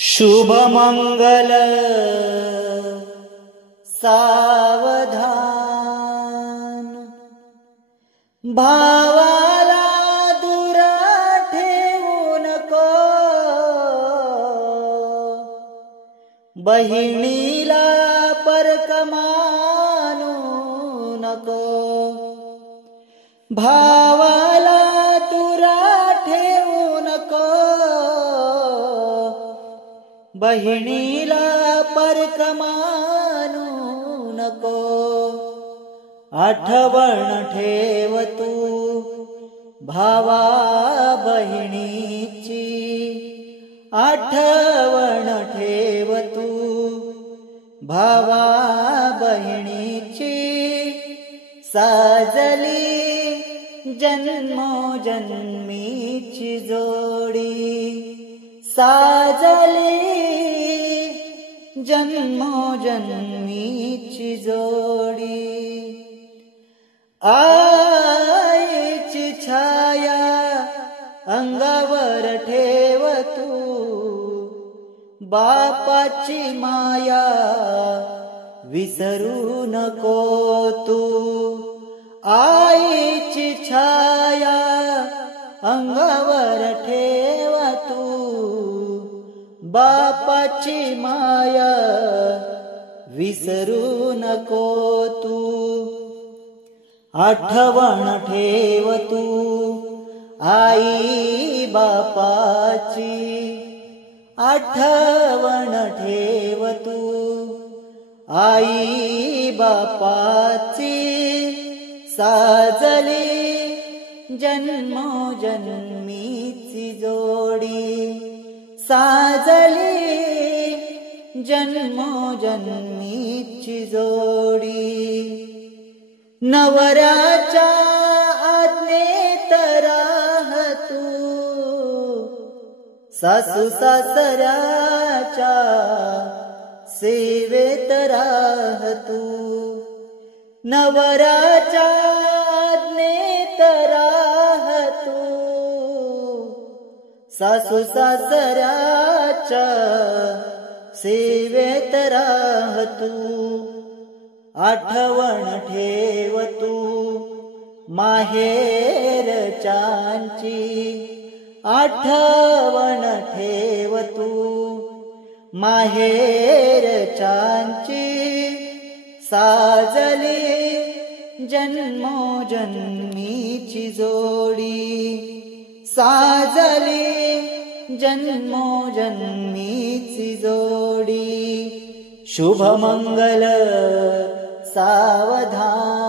शुभ मंगल सावधान, भावाला दूर ठेवू नको, बहिणीला परक मानू नको. भावाला दूर ठेवू नको, बहिणीला परक मानू नको. आठवण ठेव तू भावा बहिणीची, आठवण ठेव तू भावा बहिणीची. साजली जन्मोजन्मीची जोडी, साजली जन्मोजन्मीची जोडी. आईची छाया अंगावर ठेव तू, बापाची माया विसरू नको तू. आईची छाया अंगावर ठेव तू, बापाची माया विसरू नको तू. आठवण ठेव तू आई बापाची, आठवण ठेव तू आई बापाची. साजली जन्मोजन्मीची जोडी, साजली जन्मोजन्मीची जोडी. नवऱ्याच्या आज्ञेत राह तू, सासू सासऱ्याच्या सेवेत राह तू. नवऱ्याच्या आज्ञेत राह तू, सासू सासऱ्याच्या सेवेत राह तू. आठवण ठेव तू माहेरच्यांची, आठवण ठेव तू माहेरच्यांची. साजली जन्मोजन्मीची जोडी, साजली जन्मोजन्मीची जोडी. शुभ मंगल सावधान.